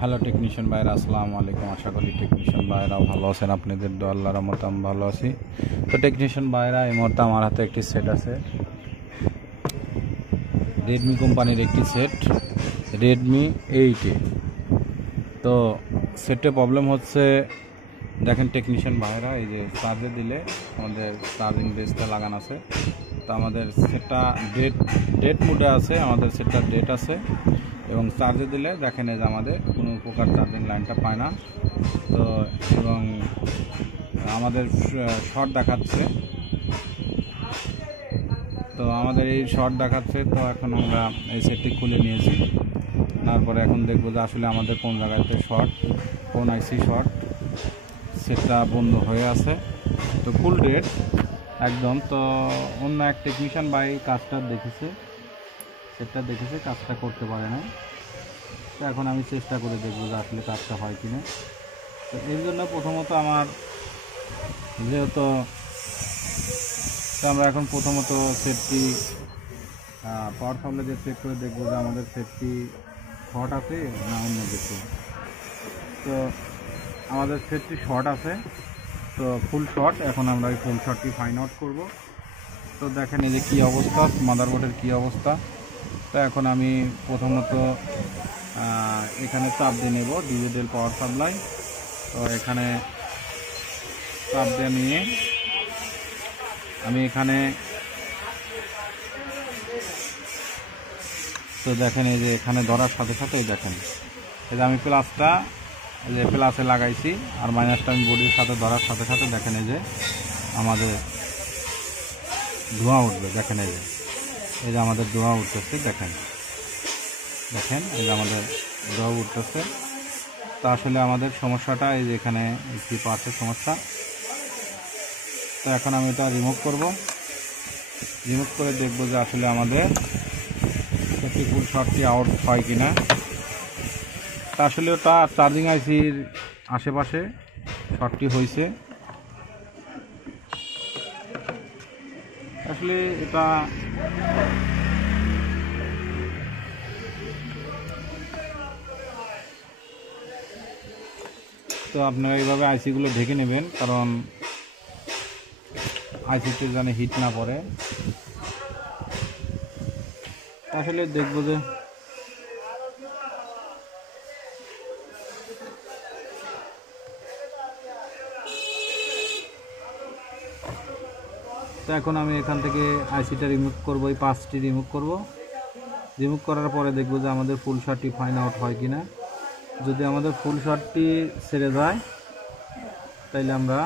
Hello technician ভাইরা, আসসালামু আলাইকুম। আশা করি টেকনিশিয়ান ভাইরাও ভালো আছেন। আপনাদের দোয়া আল্লাহর রহমতে আমি ভালো আছি। তো টেকনিশিয়ান ভাইরা, এই মুহূর্তে আমার হাতে একটি সেট আছে, রেডমি কোম্পানির একটি সেট, রেডমি 8A। তো সেটে প্রবলেম হচ্ছে, দেখেন টেকনিশিয়ান ভাইরা, এই যে চার্জে দিলে আমাদের চার্জিং বেসটা লাগানো আছে। তো আমাদের সেটটা ডেট মোডে আছে, আমাদের সেটটা ডেট আছে, এবং চার্জে দিলে দেখেন এই যে আমাদের কোনো প্রকার চার্জিং লাইনটা পায় না। তো এবং আমাদের শর্ট দেখাচ্ছে, তো আমাদের এই শর্ট দেখাচ্ছে। তো এখন আমরা এই সেটটি খুলে নিয়েছি, তারপরে এখন দেখবো যে আসলে আমাদের কোন জায়গাতে শর্ট, কোন আইসি শর্ট। সেটটা বন্ধ হয়ে আছে, তো ফুল ডেট একদম। তো অন্য এক টেকনিশিয়ান ভাই কাজটা দেখেছে, সেটটা দেখেছে, কাজটা করতে পারে না। তো এখন আমি চেষ্টা করে দেখবো যে আসলে কাজটা হয় কিনা। তো এর জন্য প্রথমত আমার যেহেতু আমরা এখন প্রথমত সেটটি পাওয়ার সাপ্লাই দিয়ে চেক করে দেখবো যে আমাদের সেটটি শর্ট আছে না অন্য কিছু। তো আমাদের সেটটি শর্ট আছে, তো ফুল শর্ট। এখন আমরা এই ফুল শর্টটি ফাইন্ড আউট করবো। তো দেখেন এই যে কী অবস্থা, মাদারবোর্ডের কী অবস্থা। তো এখন আমি প্রথমত এখানে চাপ দিয়ে নেব ডিজিটাল পাওয়ার সাপ্লাই। তো এখানে চাপ দিয়ে নিয়ে আমি এখানে, তো দেখেন এই যে এখানে ধরার সাথে সাথে দেখেন এই যে আমি প্লাসটা এই যে প্লাসে লাগাইছি, আর মাইনাসটা আমি বডির সাথে ধরার সাথে সাথে দেখেন এই যে আমাদের ধোঁয়া উঠবে। দেখেন এই যে আমাদের ধোঁয়া উঠতেছে, দেখেন দেখেন এই যে আমাদের ধোঁয়া উঠতেছে। তো আসলে আমাদের সমস্যাটা এই যে এখানে একটি পার্টসের সমস্যা। তো এখন আমি এটা রিমুভ করব, রিমুভ করে দেখব যে আসলে আমাদের একটি ফুল শর্টটি আউট হয় কিনা। তা আসলে ওটা চার্জিং আইসির আশেপাশে শর্টটি হয়েছে। আসলে এটা তো আপনারা এইভাবে আইসিগুলো ঢেকে নেবেন, কারণ আইসিতে যেন হিট না পড়ে। আসলে দেখবো যে তো এখন আমি এখান থেকে আইসিটা রিমুভ করবো, এই পাঁচটি রিমুভ করব। রিমুভ করার পরে দেখবো যে আমাদের ফুল শর্টটি ফাইন্ড আউট হয় কিনা। যদি আমাদের ফুল শর্টটি ছেড়ে যায় তাইলে আমরা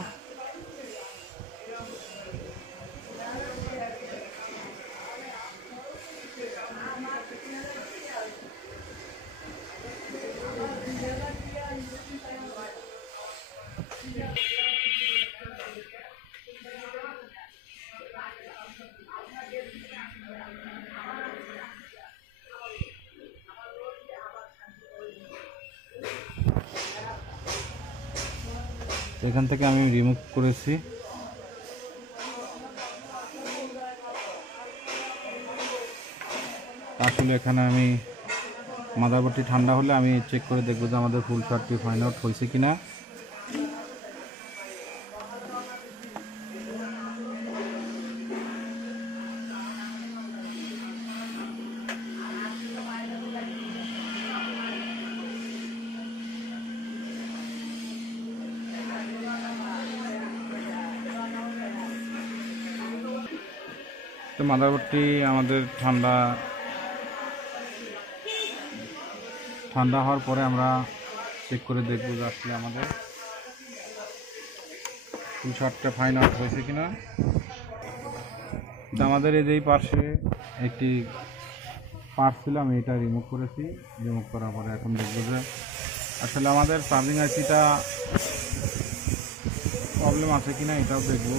এখান থেকে আমি রিমুভ করেছি। আসলে এখানে আমি মাদারবোর্ডটি ঠান্ডা হলে আমি চেক করে দেখবো যে আমাদের ফুল শর্টটি ফাইন্ড আউট হয়েছে কিনা। তো মাদারবোর্ডটি আমাদের ঠান্ডা হওয়ার পরে আমরা চেক করে দেখব যে আসলে আমাদের ফুল শর্টটা ফাইন্ড আউট হয়েছে কিনা। তো আমাদের এই পাশে একটি পার্ট ছিল, আমি এটা রিমুভ করেছি। রিমুভ করার পরে এখন দেখব যে আসলে আমাদের চার্জিং আইসিটা প্রবলেম আছে কিনা, এটাও দেখব।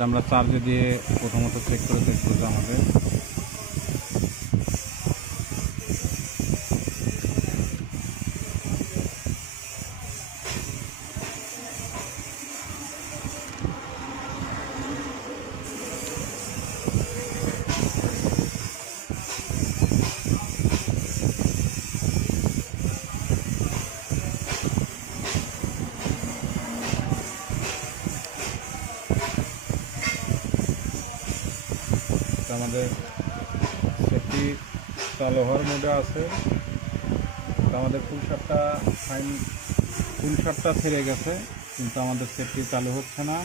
তো আমরা চার্জে দিয়ে প্রথমত চেক করে দেখবো যে আমাদের আমাদের সেটটি চালু হওয়ার মোডে আছে। তো আমাদের ফুল শটটা ছেড়ে গেছে, কিন্তু আমাদের সেটটি চালু হচ্ছে না।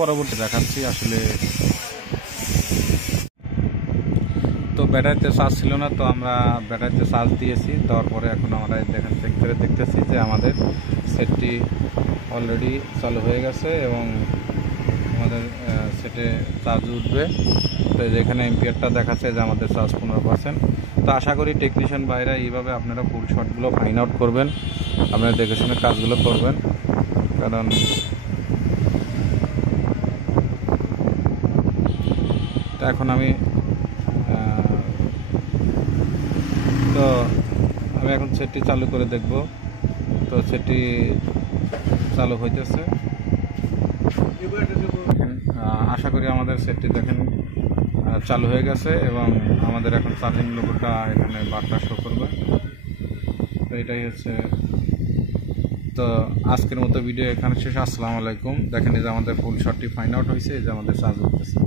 পরবর্তী দেখাচ্ছি আসলে। তো ব্যাটারিতে চার্জ ছিল না, তো আমরা ব্যাটারিতে চার্জ দিয়েছি। দেওয়ার পরে এখন আমরা চেক করে দেখতেছি যে আমাদের সেটটি অলরেডি চালু হয়ে গেছে এবং আমাদের সেটে চার্জ উঠবে। তো যেখানে এম্পিয়ারটা দেখাচ্ছে যে আমাদের চার্জ 15%। তো আশা করি টেকনিশিয়ান ভাইরা এইভাবে আপনারা ফুল শটগুলো ফাইন্ড আউট করবেন, আপনারা দেখে শুনে কাজগুলো করবেন। কারণ এখন আমি এখন সেটটি চালু করে দেখব। তো সেটটি চালু হইতেছে। আশা করি আমাদের সেটটি দেখেন চালু হয়ে গেছে এবং আমাদের এখন চার্জিং লোগোটা এখানে বারটা শো করবে। তো এটাই হচ্ছে। তো আজকের মতো ভিডিও এখানে শেষ। আসসালামু আলাইকুম। দেখেন এই যে আমাদের ফুল শটটি ফাইন্ড আউট হয়েছে, এই যে আমাদের চার্জ হতেছে।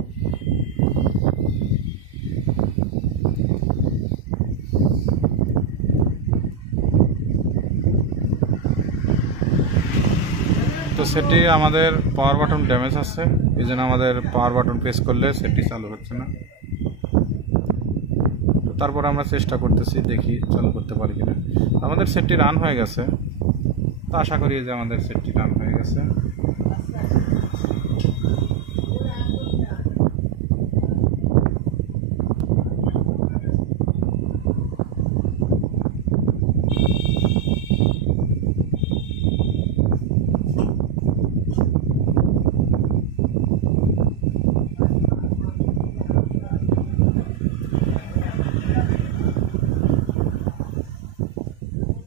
তো সেটি আমাদের পাওয়ার বাটন ড্যামেজ আছে, এই জন্য আমাদের পাওয়ার বাটন প্রেস করলে সেটি চালু হচ্ছে না। তো তারপর আমরা চেষ্টা করতেছি, দেখি চালু করতে পারি কিনা। আমাদের সেটটি রান হয়ে গেছে। তো আশা করি যে আমাদের সেটটি রান হয়ে গেছে।